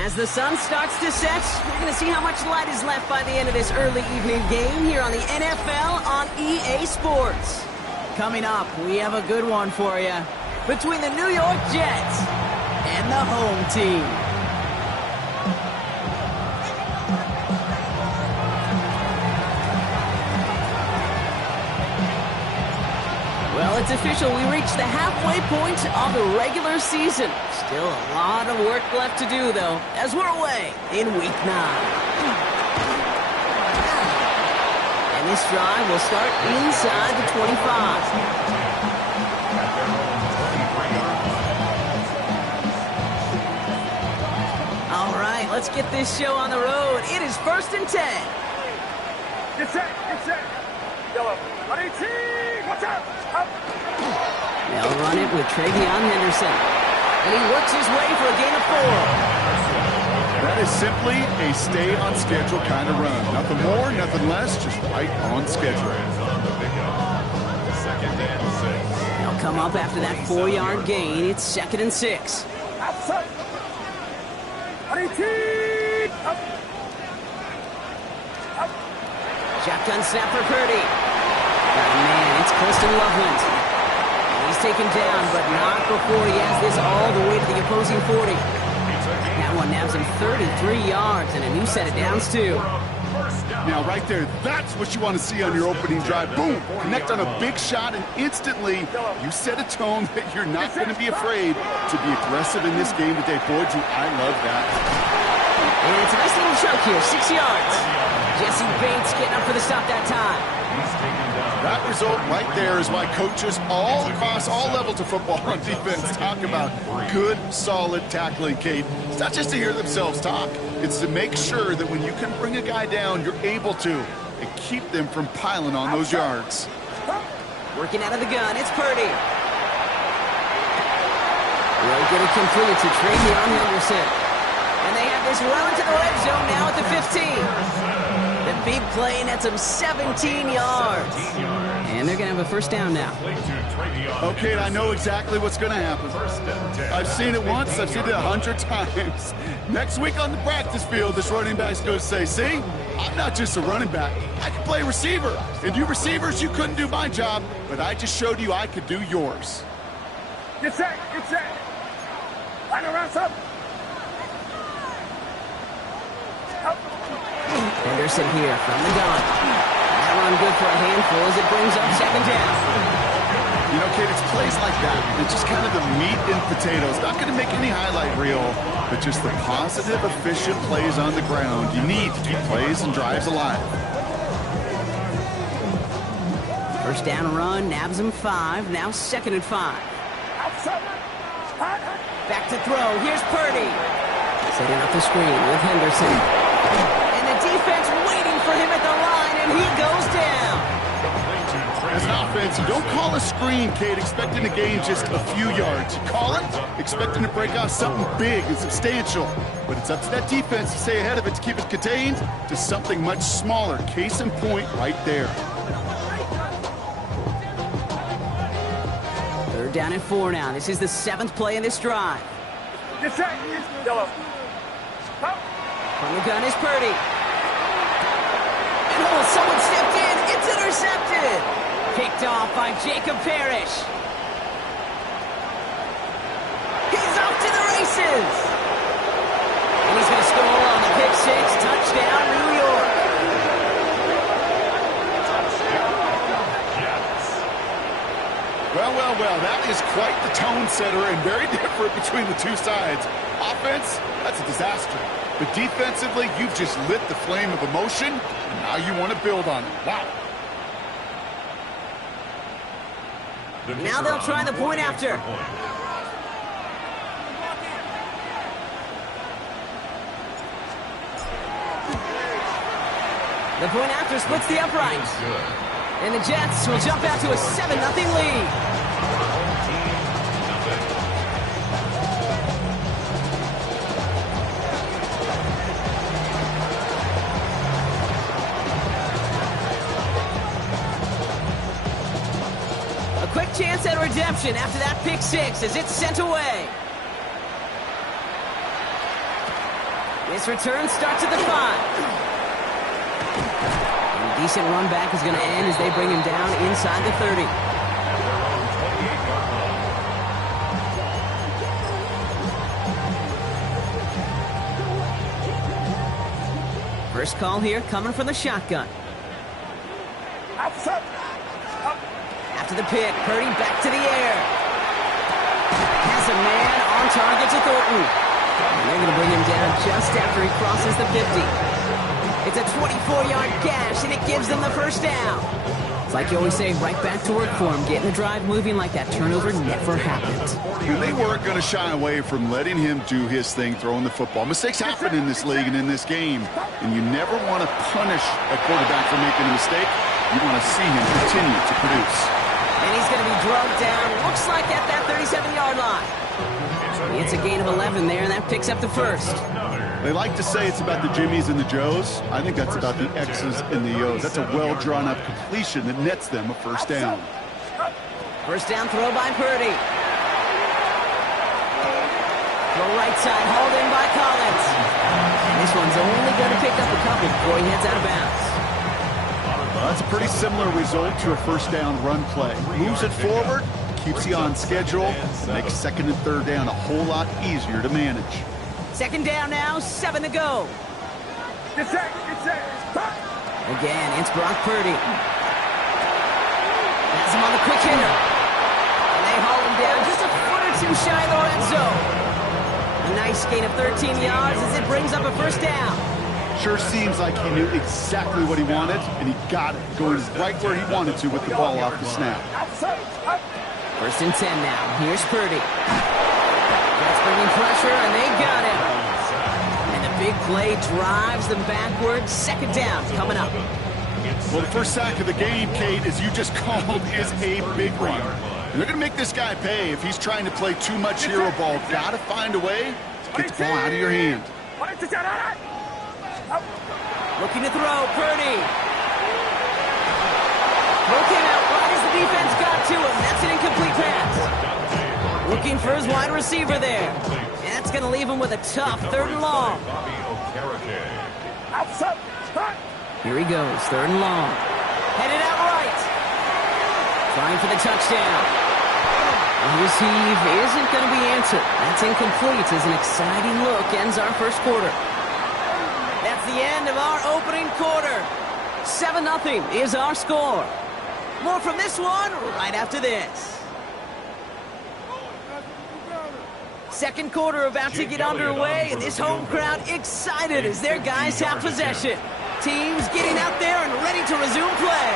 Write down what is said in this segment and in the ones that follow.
As the sun starts to set, we're going to see how much light is left by the end of this early evening game here on the NFL on EA Sports. Coming up, we have a good one for you between the New York Jets and the home team. Well, it's official. We reached the halfway point of the regular season. Still a lot of work left to do, though, as we're away in Week 9. And this drive will start inside the 25. All right, let's get this show on the road. It is 1st and 10. Get set, get set. Yellow, 118, watch out. Up. They'll run it with Travion Henderson. And he works his way for a gain of 4. That is simply a stay-on-schedule kind of run. Nothing more, nothing less, just right on schedule. They'll come up after that 4-yard gain. It's 2nd and 6. Outside. 118, up. Up. Shotgun snap for Purdy. Oh, man, it's Colston Loveland. He's taken down, but not before he has this all the way to the opposing 40. That one nabs him 33 yards and a new set of downs, too. Now, right there, that's what you want to see on your opening drive. Boom! Connect on a big shot, and instantly you set a tone that you're not going to be afraid to be aggressive in this game today. Boy, do I love that. And it's a nice little chunk here, 6 yards. Jesse Bates getting up for the stop that time. That result right there is why coaches all across all levels of football on defense talk about good, solid tackling, Kate. It's not just to hear themselves talk. It's to make sure that when you can bring a guy down, you're able to, and keep them from piling on those yards. Working out of the gun, it's Purdy. Will get it completed to Travion Henderson. And they have this well into the red zone now at the 15. The big play nets him 17 yards. And they're going to have a first down now. Okay, I know exactly what's going to happen. I've seen it once. I've seen it 100 times. Next week on the practice field, this running back's going to say, see, I'm not just a running back. I can play receiver. And you receivers, you couldn't do my job, but I just showed you I could do yours. Get set, get set. Line around, up. Henderson here from the gun. That run good for a handful as it brings up 2nd down. You know, Kate, it's plays like that. It's just kind of the meat and potatoes. Not going to make any highlight reel, but just the positive, efficient plays on the ground you need to keep plays and drives alive. First down run, nabs him 5. Now 2nd and 5. Outside. Back to throw. Here's Purdy. Setting up the screen with Henderson. And the defense waiting for him at the line, and he goes down. As an offense, you don't call a screen, Kate, expecting to gain just a few yards. You call it expecting to break off something big and substantial. But it's up to that defense to stay ahead of it to keep it contained to something much smaller. Case in point right there. 3rd down and 4 now. This is the 7th play in this drive. Get set, yellow. Up. From the gun is Purdy. And oh, someone stepped in. It's intercepted. Picked off by Jacob Parrish. He's off to the races. And he's going to score on the pick 6. Touchdown, New York. Well, well, well, that is quite the tone setter and very different between the two sides. Offense, that's a disaster. But defensively, you've just lit the flame of emotion, and now you want to build on it. Wow. Now they'll try the point after. The point after splits the upright. And the Jets will jump out to a 7-0 lead. A quick chance at redemption after that pick 6 as it's sent away. This return starts at the 5. And a decent run back is going to end as they bring him down inside the 30. First call here coming from the shotgun. After the pick, Purdy back to the air. Has a man on target to Thornton. And they're going to bring him down just after he crosses the 50. It's a 24-yard gash, and it gives them the first down. It's like you always say, right back to work for him. Getting the drive moving like that turnover never happened. They weren't going to shy away from letting him do his thing, throwing the football. Mistakes happen in this league and in this game, and you never want to punish a quarterback for making a mistake. You want to see him continue to produce. And he's going to be drugged down, looks like at that 37-yard line. It's a gain of 11 there, and that picks up the first. They like to say it's about the Jimmies and the Joes. I think that's about the X's and the O's. That's a well-drawn-up completion that nets them a first down. First down throw by Purdy. The right side hauled in by Collins. And this one's only going to pick up a couple before he heads out of bounds. Well, that's a pretty similar result to a first down run play. Moves it forward, keeps you on schedule, makes second and third down a whole lot easier to manage. Second down now, 7 to go. Get set. Again, it's Brock Purdy. Has him on the quick hitter. And they haul him down just a foot or two shy of the red zone. A nice gain of 13 yards as it brings up a first down. Sure seems like he knew exactly what he wanted, and he got it, going right where he wanted to with the ball off the snap. First and 10 now. Here's Purdy. That's bringing pressure, and they got him. And the big play drives them backwards. Second down coming up. Well, the first sack of the game, Kate, as you just called, is a big one. And they're going to make this guy pay if he's trying to play too much hero ball. Got to find a way to get the ball out of your hand. Looking to throw, Purdy. Throw came out right as the defense got to him. That's an incomplete pass. Looking for his wide receiver there. And that's going to leave him with a tough third and long. Here he goes, third and long. Headed out right. Trying for the touchdown. And his heave isn't going to be answered. That's incomplete as an exciting look ends our first quarter. That's the end of our opening quarter. 7-0 is our score. More from this one right after this. Second quarter about to get underway, and this home crowd excited as their guys have possession. Teams getting out there and ready to resume play.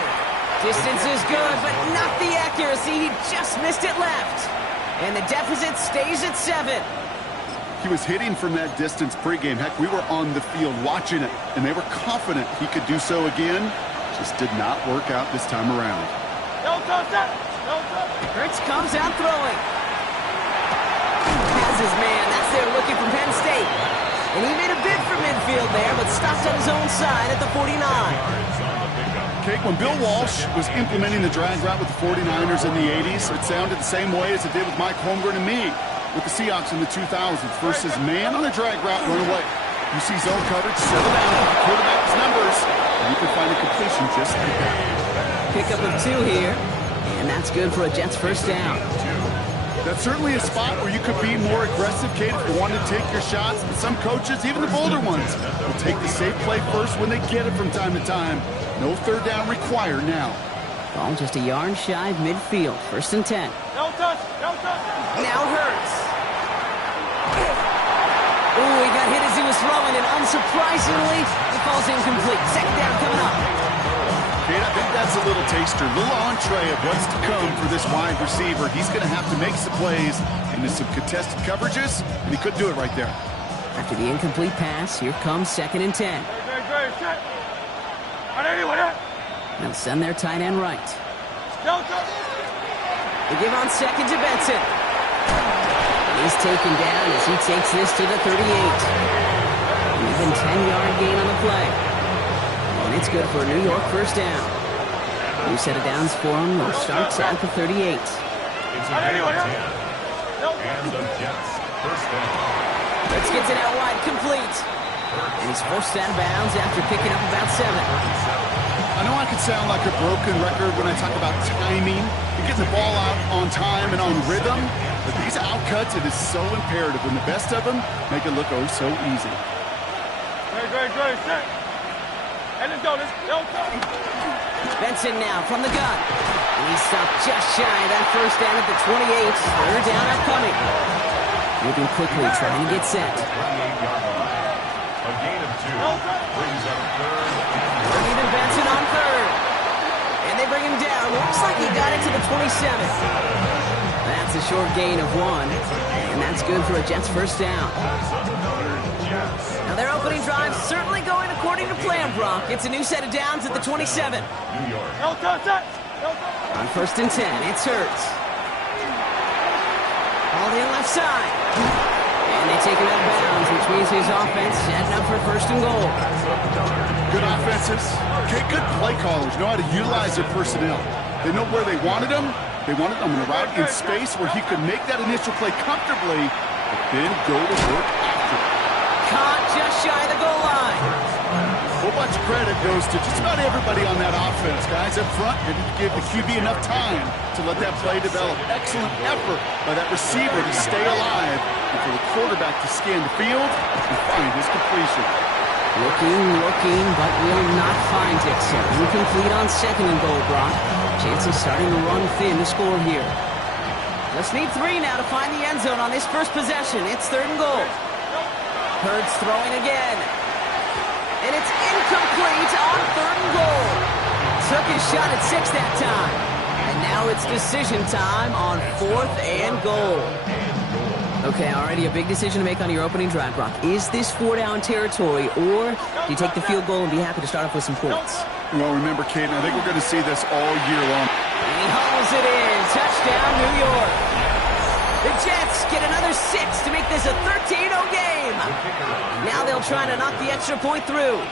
Distance is good, but not the accuracy. He just missed it left. And the deficit stays at 7. He was hitting from that distance pregame. Heck, we were on the field watching it, and they were confident he could do so again. Just did not work out this time around. Hurts comes out throwing. Has his man. That's there looking from Penn State. And he made a bid for midfield there, but stopped on his own side at the 49. Kate, when Bill Walsh was implementing the drag route with the 49ers in the 80s, it sounded the same way as it did with Mike Holmgren and me with the Seahawks in the 2000s versus man on the drag route, run away. You see zone coverage, settle down, quarterback's numbers, and you can find a completion just like that. Pickup of 2 here, and that's good for a Jets first down. That's certainly a spot where you could be more aggressive, Kate, if you want to take your shots. But some coaches, even the bolder ones, will take the safe play first when they get it from time to time. No third down required now. Ball just a yard shy of midfield. First and 10. No touch. Now Hurts. Ooh, he got hit as he was throwing, and unsurprisingly, it falls incomplete. Second down coming up. Kate, I think that's a little taster, a little entree of what's to come for this wide receiver. He's going to have to make some plays into some contested coverages, and he couldn't do it right there. After the incomplete pass, here comes second and 10. They'll send their tight end right. They give on second to Benson. And he's taken down as he takes this to the 38. An even 10-yard gain on the play. And it's good for a New York first down. New set of downs for him. They'll start at the 38. Let's get it out wide, complete. And he's forced out of bounds after picking up about 7. I know I could sound like a broken record when I talk about timing and getting the ball out on time and on rhythm, but these outcuts, it is so imperative when the best of them make it look oh so easy. Great, set. Hey, let's go. Benson now from the gun. And he stopped just shy of that first down at the 28. Third down upcoming. Moving quickly, trying to get set. A gain of 2 brings up third. Bringing in Benson on third. And they bring him down. Looks like he got it to the 27. That's a short gain of 1. And that's good for a Jets first down. Now their opening drive certainly going according to plan, Brock. It's a new set of downs at the 27. New York. On first and 10, it's Hurts. All in left side. And they take him out of bounds, which means his offense heading up for first and goal. Good offenses. Okay, good play callers know how to utilize their personnel. They know where they wanted them. They wanted them in a route in space where he could make that initial play comfortably, but then go to work after. Caught just shy of the goal line. A whole bunch of credit goes to just about everybody on that offense. Guys up front, they didn't give the QB enough time to let that play develop. Excellent effort by that receiver to stay alive and for the quarterback to scan the field and find his completion. Looking, but will not find it. So incomplete on second and goal, Brock. Chances starting to run thin to score here. Just need 3 now to find the end zone on this first possession. It's third and goal. Hurts throwing again. And it's incomplete on third and goal. Took his shot at 6 that time. And now it's decision time on 4th and goal. Okay, already a big decision to make on your opening drive, Brock. Is this 4-down territory, or do you take the field goal and be happy to start off with some points? Well, remember, Caden, I think we're going to see this all year long. And he hauls it in. Touchdown, New York. The Jets get another 6 to make this a 13-0 game. Now they'll try to knock the extra point through.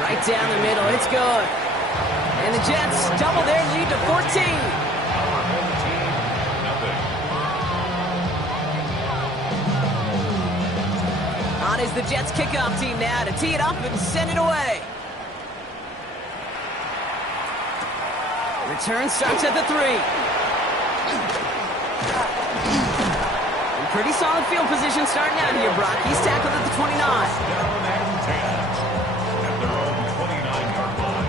Right down the middle. It's good. And the Jets double their lead to 14. On is the Jets kickoff team now to tee it up and send it away. Return starts at the 3. And pretty solid field position starting out here, Brock. He's tackled at the 29. At their own 29-yard line.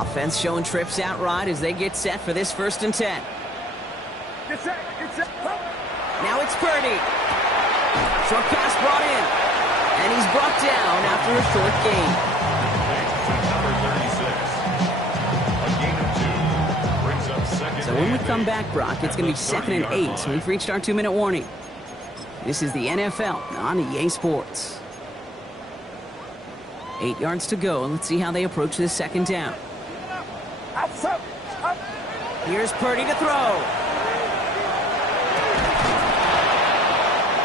Offense showing trips out right as they get set for this first and 10. Get set. Now it's Purdy. Short pass brought in. And he's brought down after a short gain. Number 36. A gain of 2 brings up second. So when we come back, Brock, it's going to be 2nd and 8. So we've reached our 2-minute warning. This is the NFL on EA Sports. 8 yards to go. Let's see how they approach this second down. Here's Purdy to throw.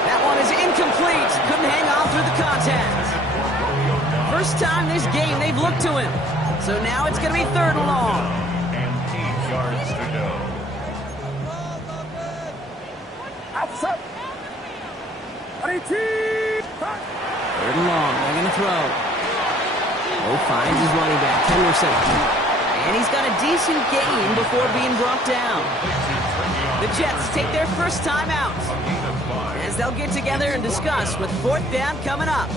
That one is incomplete. Couldn't hang on through the contact. First time this game they've looked to him. So now it's going to be 3rd and long. And 8 yards to go. Third and long. They're going to throw. Finds his running back, Henderson. And he's got a decent gain before being brought down. The Jets take their first time out as they'll get together and discuss with 4th down coming up.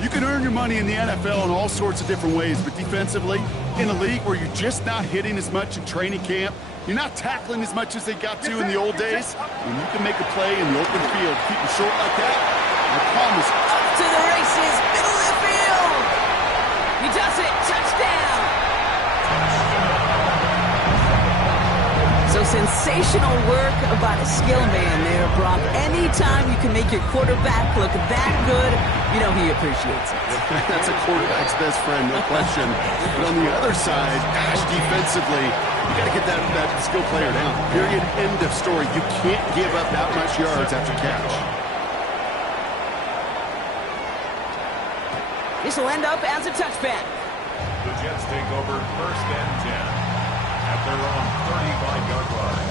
You can earn your money in the NFL in all sorts of different ways, but defensively, in a league where you're just not hitting as much in training camp, you're not tackling as much as they got to in the old days, and you can make a play in the open field, keep them short like that, I promise. Up to the races, middle of the field. He does it, touchdown. So sensational work by a skill man there, Brock. Anytime you can make your quarterback look that good, you know he appreciates it. That's a quarterback's best friend, no question. But on the other side, gosh, defensively, you got to get that skill player down. Period, end of story. You can't give up that much yards after catch. This will end up as a touchback. The Jets take over 1st and 10. at their own 35-yard line.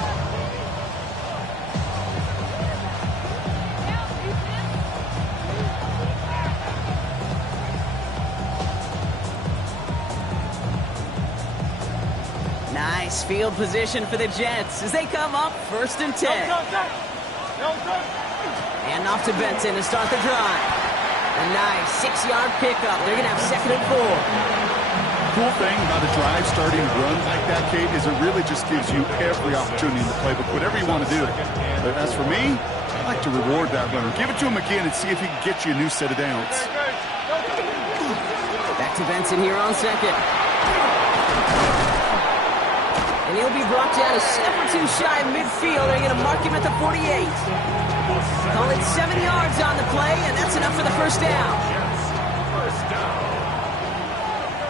Nice field position for the Jets as they come up 1st and 10. And off to Benson to start the drive. A nice 6-yard pickup. They're going to have 2nd and 4. Cool thing about a drive starting to run like that, Kate, is it really just gives you every opportunity in the playbook, whatever you want to do. But as for me, I like to reward that runner. Give it to him again and see if he can get you a new set of downs. Back to Benson here on 2nd. And he'll be brought down a step or two shy of midfield. They're going to mark him at the 48. Call it 7 yards on the play, and that's enough for the 1st down. First down.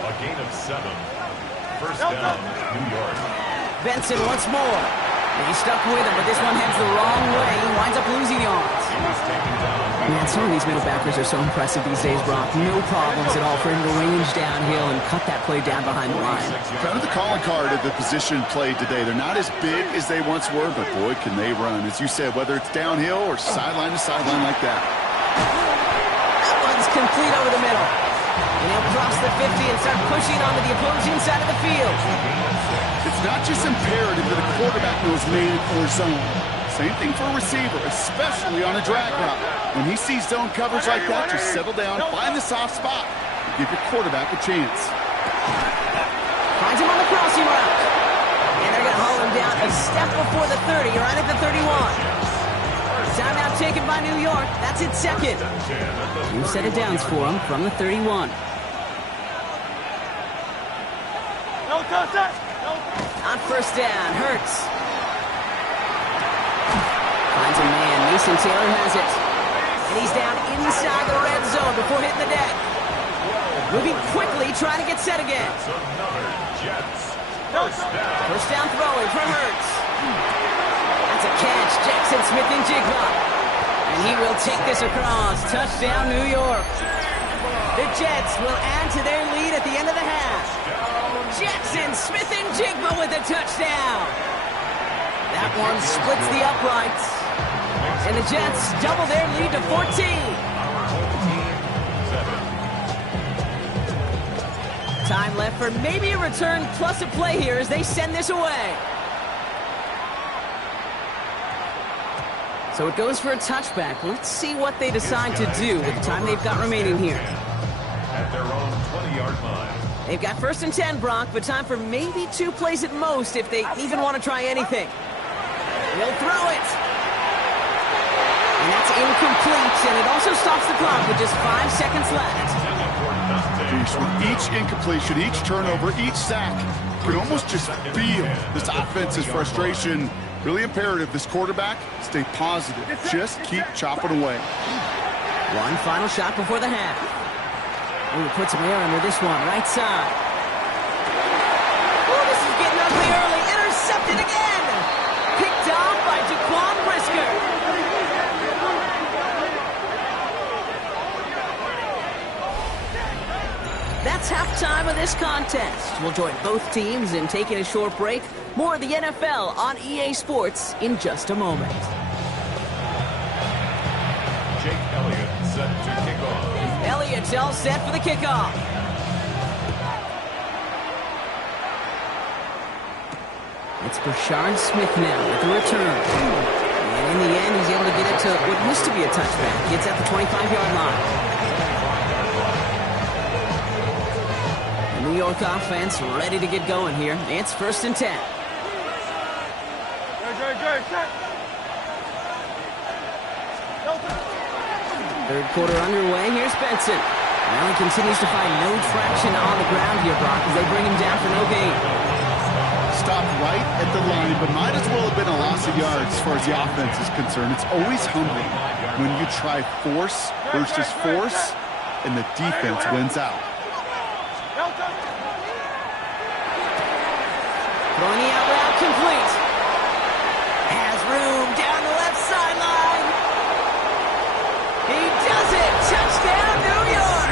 A gain of 7. First down, New York. Benson once more. And he's stuck with him, but this one heads the wrong way. He winds up losing yards. He was taken down. Man, some of these middle backers are so impressive these days, Brock. No problems at all for him to range downhill and cut that play down behind the line. Kind of the calling card of the position played today. They're not as big as they once were, but boy, can they run. As you said, whether it's downhill or sideline to sideline like that. That one's complete over the middle. And he'll cross the 50 and start pushing onto the opposing side of the field. It's not just imperative that a quarterback knows man or zone. Same thing for a receiver, especially on a drag route. When he sees zone coverage like that, just settle down, find the soft spot, and give your quarterback a chance. Finds him on the crossing route. And they're going to haul him down a step before the 30, right at the 31. Timeout taken by New York. That's its 2nd. New set of downs for him from the 31. On 1st down, Hurts. Finds a man. Mason Taylor has it. And he's down inside the red zone before hitting the deck. Moving quickly, trying to get set again. Another Jets. First First down. down throwing for Hurts. That's a catch. Jackson Smith-Njigba. And he will take this across. Touchdown, New York. The Jets will add to their lead at the end of the half. Jackson Smith-Njigba with a touchdown. That one splits the uprights. And the Jets double their lead to 14. Time left for maybe a return plus a play here as they send this away. So it goes for a touchback. Let's see what they decide to do with the time they've got remaining here. At their own 20-yard line. They've got 1st and 10, Brock, but time for maybe 2 plays at most if they even want to try anything. He'll throw it. And that's incomplete, and it also stops the clock with just 5 seconds left. With each incompletion, each turnover, each sack, you can almost just feel this offense's frustration. Really imperative, this quarterback, stay positive. Just keep chopping away. One final shot before the half. Ooh, put some air under this one, right side. Ooh, this is getting ugly early. Intercepted again. Picked off by Jaquan Brisker. That's halftime of this contest. We'll join both teams in taking a short break. More of the NFL on EA Sports in just a moment. Jake Elliott set to kick off. Elliott's all set for the kickoff. It's Brashard Smith now with the return. And in the end, he's able to get it to what used to be a touchback. It's at the 25-yard line. New York offense ready to get going here. It's 1st and 10. Third quarter underway. Here's Benson. Now he continues to find no traction on the ground here, Brock, as they bring him down for no gain. Stopped right at the line, but might as well have been a loss of yards as far as the offense is concerned. It's always humbling when you try force versus force, and the defense wins out. Throwing the out route complete. Has room down the left sideline. He does it. Touchdown, New York.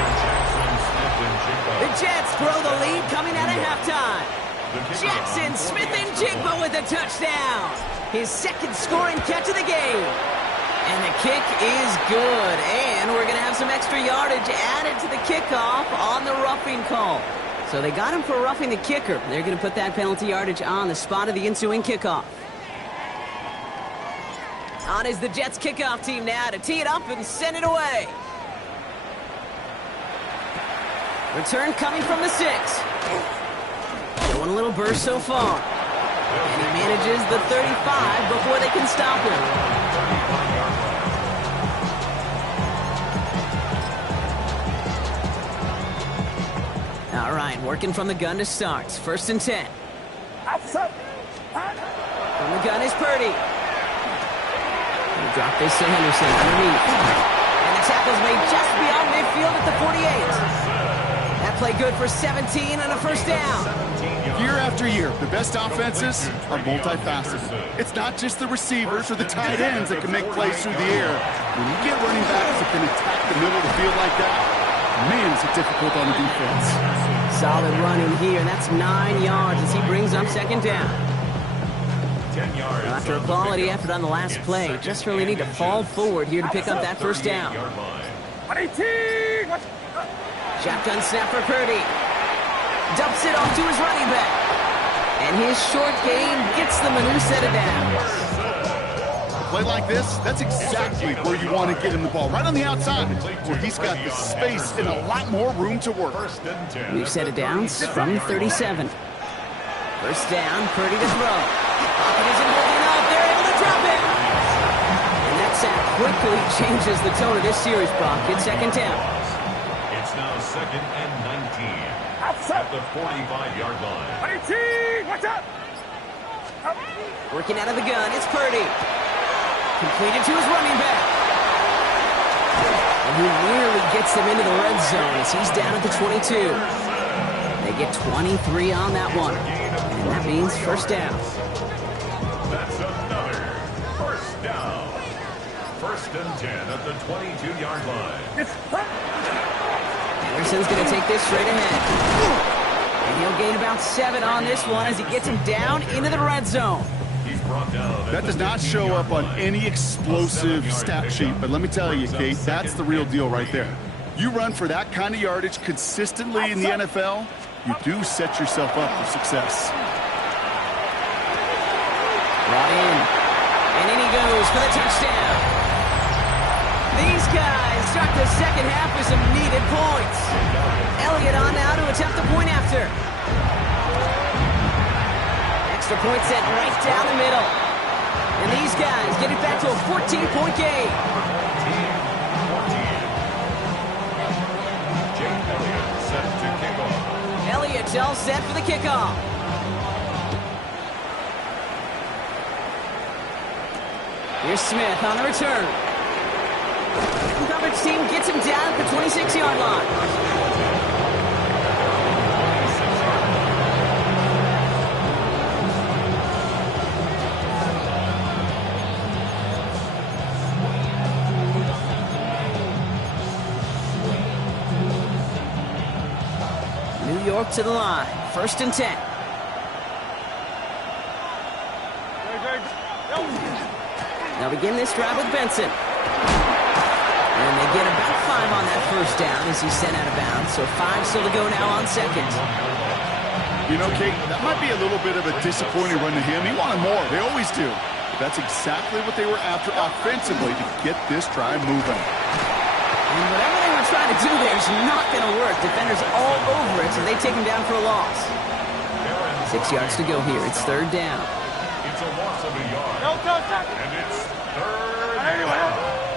The Jets throw the lead coming out of halftime. Jackson Smith-Njigba with a touchdown. His second scoring catch of the game. And the kick is good. And we're going to have some extra yardage added to the kickoff on the roughing call. So they got him for roughing the kicker. They're going to put that penalty yardage on the spot of the ensuing kickoff. On is the Jets kickoff team now to tee it up and send it away. Return coming from the 6. Showing a little burst so far. And he manages the 35 before they can stop him. All right, working from the gun to start. 1st and 10. From the gun is Purdy. He'll drop this to Henderson underneath. And the tackle's made just beyond midfield at the 48. That play good for 17 and a first down. Year after year, the best offenses are multifaceted. It's not just the receivers or the tight ends that can make plays through the air. When you get running backs that can attack the middle of the field like that, man, is it difficult on the defense. Solid running here, and that's 9 yards as he brings up 2nd down. 10 yards. After a quality effort on the last play, just really need to fall forward here to pick up that first down. 118. Shotgun snap for Purdy. Dumps it off to his running back. And his short gain gets them a new set of downs. A play like this, that's exactly where you want to get him the ball, right on the outside, where he's got the space and a lot more room to work. New set of downs from 37. First down, Purdy to throw. Pocket isn't holding up. They're able to drop it. And that sack quickly changes the tone of this series, Brock. It's 2nd down. It's now 2nd and 19 at the 45-yard line. 118. Watch out. Working out of the gun, it's Purdy. Completed to his running back. And he nearly gets them into the red zone as he's down at the 22. They get 23 on that one. And that means first down. That's another first down. 1st and 10 at the 22-yard line. Anderson's going to take this straight ahead. And he'll gain about 7 on this one as he gets him down into the red zone. He's brought down. That does not show up on any explosive stat sheet, but let me tell you, Kate, that's the real deal right there. You run for that kind of yardage consistently in the NFL, you do set yourself up for success. Brought in. And in he goes for the touchdown. These guys start the second half with some needed points. Elliott on now to attempt the point after. Extra point set right down the middle. And these guys get it back to a 14-point game. 14. Jake Elliott set to kick off. Elliott all set for the kickoff. Here's Smith on the return. The coverage team gets him down at the 26-yard line. New York to the line. 1st and 10. They'll begin this drive with Benson. And they get about 5 on that first down as he's sent out of bounds. So 5 still to go now on 2nd. You know, Kate, that might be a little bit of a disappointing run to him. He wanted more. They always do. But that's exactly what they were after offensively to get this drive moving. And whatever they were trying to do there is not going to work. Defenders all over it, so they take him down for a loss. 6 yards to go here. It's 3rd down. It's a loss of a yard. And it's 3rd down.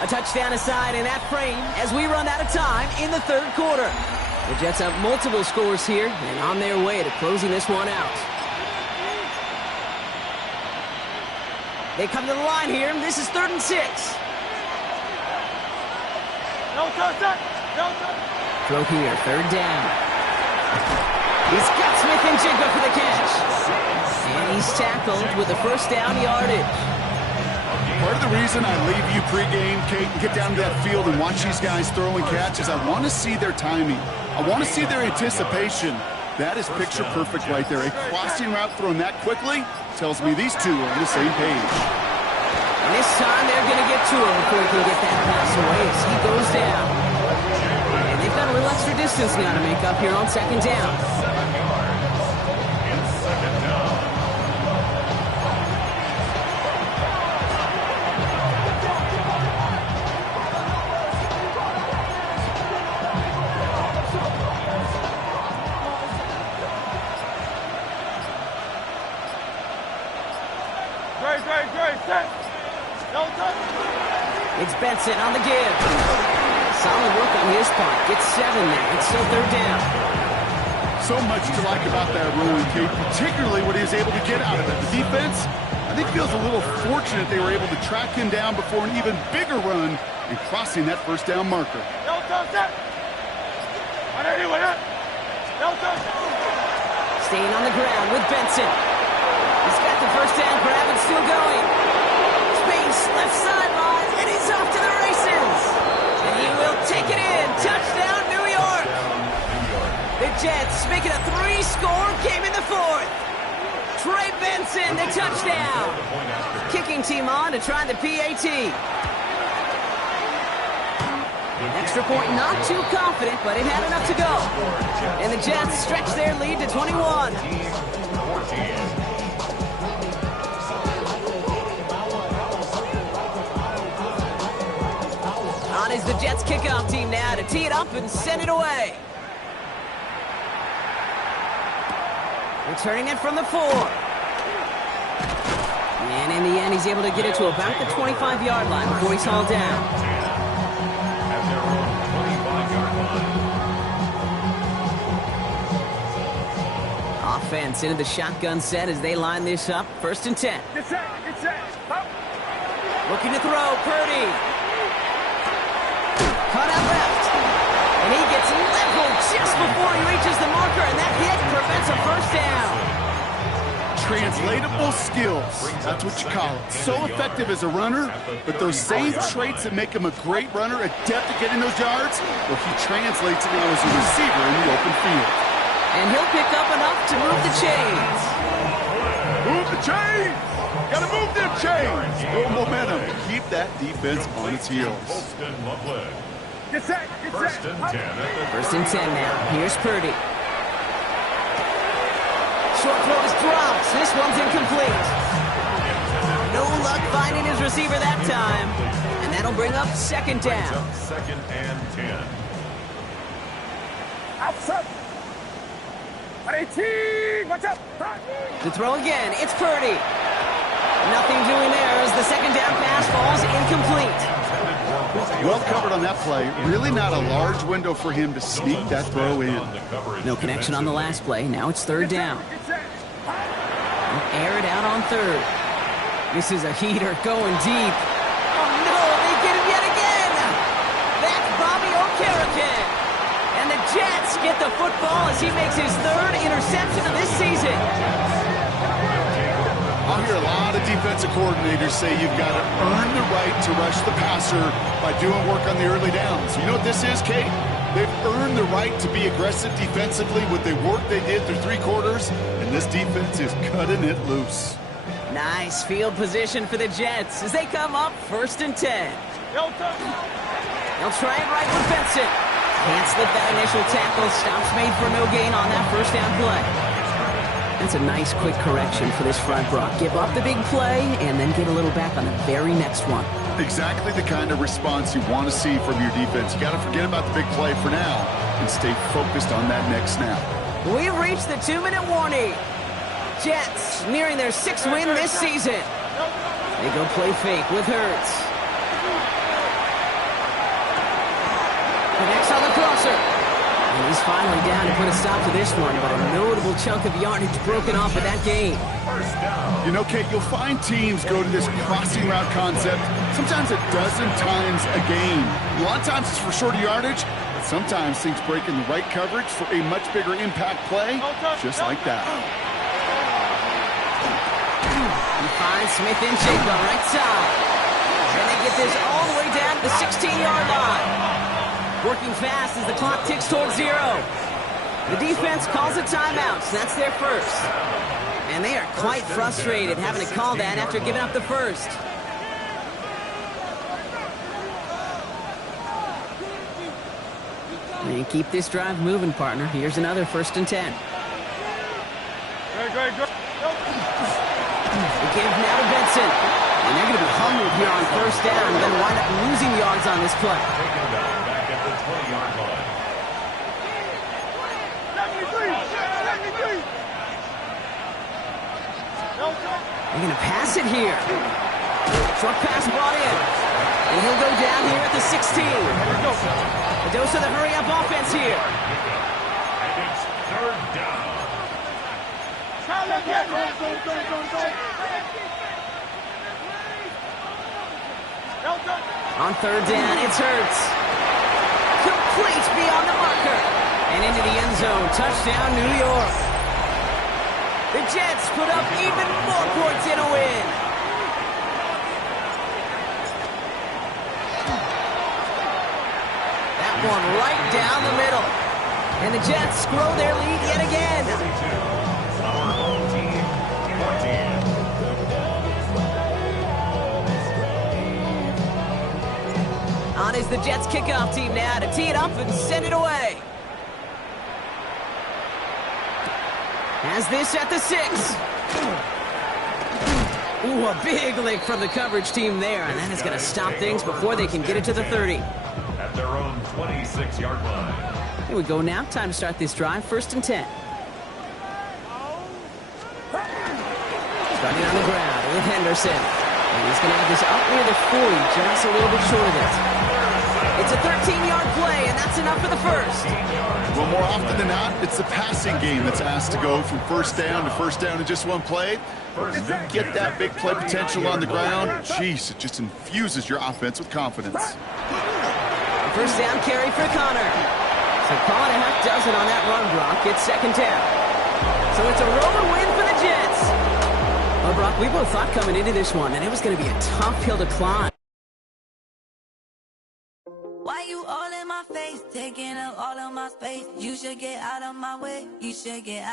A touchdown aside in that frame as we run out of time in the 3rd quarter. The Jets have multiple scores here and on their way to closing this one out. They come to the line here. This is 3rd and 6. Throw here, 3rd down. He's got Smith-Njigba for the catch. And he's tackled with the first down yardage. Part of the reason I leave you pregame, Kate, and get down to that field and watch these guys throw and catch is I want to see their timing. I want to see their anticipation. That is picture perfect right there. A crossing route thrown that quickly tells me these two are on the same page. And this time they're going to get to him before he can get that pass away as he goes down. And they've got a little extra distance now to make up here on second down. It's Benson on the give. Solid work on his part. Gets 7 there. It's still third down. So much to like about that run, Kate, particularly what he was able to get out of it. The defense, I think, feels a little fortunate they were able to track him down before an even bigger run and crossing that first down marker. Staying on the ground with Benson. He's got the first down grab and still going. Space, left sideline, and he's off to the races. And he will take it in. Touchdown, New York. The Jets make it a 3-score game in the fourth. Trey Benson, the touchdown. Kicking team on to try the PAT. Extra point, not too confident, but it had enough to go. And the Jets stretch their lead to 21. On is the Jets kickoff team now to tee it up and send it away. Returning it from the 4. And in the end, he's able to get it to about the 25-yard line before he's hauled down. Offense into the shotgun set as they line this up. 1st and 10. Get set. Looking to throw, Purdy. Cut out left. And he gets leveled just before he reaches the marker, and that hit prevents a first down. Translatable skills. That's what you call it. So effective as a runner, but those same traits that make him a great runner, adept at getting those yards, well, he translates it now as a receiver in the open field. And he'll pick up enough to move the chains. Move the chains! Gotta move them chains! No momentum. Keep that defense on its heels. Get set. 1st and 10. 1st and 10 now. Here's Purdy. Short throw is dropped. This one's incomplete. No luck finding his receiver that time. And that'll bring up 2nd down. 2nd and 10. Outside. 18. Watch out. To throw again, it's Purdy. Nothing doing there as the 2nd down pass falls incomplete. Well covered on that play. Really not a large window for him to sneak that throw in. No connection on the last play. Now it's 3rd down. Air it out on 3rd. This is a heater going deep. Oh no, they get him yet again. That's Bobby Okereke. And the Jets get the football as he makes his 3rd interception of this season. I'll hear a lot of defensive coordinators say you've got to earn the right to rush the passer by doing work on the early downs. You know what this is, Kate? They've earned the right to be aggressive defensively with the work they did through 3 quarters, and this defense is cutting it loose. Nice field position for the Jets as they come up 1st and 10. They'll try it right with Benson. Can't slip that initial tackle. Stops made for no gain on that 1st down play. That's a nice quick correction for this front row. Give up the big play and then get a little back on the very next one. Exactly the kind of response you want to see from your defense. You got to forget about the big play for now and stay focused on that next snap. We've reached the 2-minute warning. Jets nearing their 6th win this season. They go play fake with Hurts. Connects on the crosser. And he's finally down to put a stop to this one, but a notable chunk of yardage broken off of that game. You know, Kate, you'll find teams go to this crossing route concept sometimes a dozen times a game. A lot of times it's for shorter yardage, but sometimes things break in the right coverage for a much bigger impact play, just like that. He finds Smith in shape on right side. get this all the way down to the 16-yard line. Working fast as the clock ticks towards 0. The defense calls a timeout, so that's their first. And they are quite frustrated having to call that after giving up the first. And keep this drive moving, partner. Here's another 1st and 10. Great. The give now to Benson. And they're going to be humbled here on 1st down. Going to wind up losing yards on this play. Taking it back at the 20-yard line. They're going to pass it here. Short pass brought in. And he'll go down here at the 16. A dose of the hurry-up offense here. And it's 3rd down. On 3rd down, it's Hurts. Complete beyond the marker. And into the end zone. Touchdown, New York. The Jets put up even more points in a win. That one right down the middle. And the Jets grow their lead yet again. 42. Our home team, 14. On is the Jets kickoff team now to tee it up and send it away. Has this at the 6. Ooh, a big lick from the coverage team there, and that is going to stop things before they can get it to the 30. At their own 26-yard line. Here we go now. Time to start this drive. 1st and 10. Starting on the ground with Henderson. And he's going to have this up near the 40, just a little bit short of it. It's a 13-yard play, and that's enough for the first. Well, more often than not, it's the passing game that's asked to go from 1st down to 1st down in just one play. If you get that big play potential on the ground, jeez, it just infuses your offense with confidence. 1st down carry for Connor. So call it a half dozen on that run block. It's 2nd down. So it's a road win for the Jets. Well, Brock, we both thought coming into this one that it was going to be a tough hill to climb. Why you all in my face, taking up all of my space? You should get out of my way. You should get out.